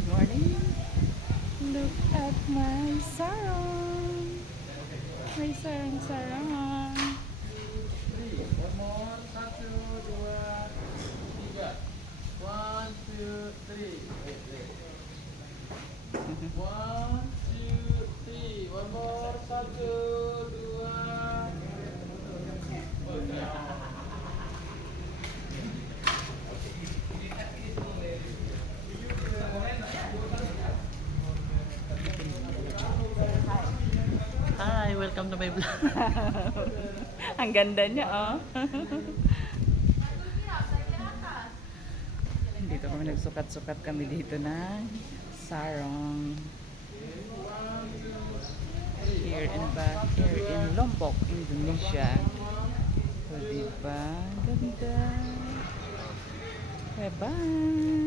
Good morning. Look at my sarong. My sarang-sarang. One more. Satu, dua, tiga. One, two, three. Wait, wait. One, two, three. One more. Satu, dua. Hi, welcome to my vlog. Ang ganda niya, oh. Dito kami nagsukat-sukat kami dito ng sarong. Here in Lombok, Indonesia. So, diba? Ganda. Bye-bye.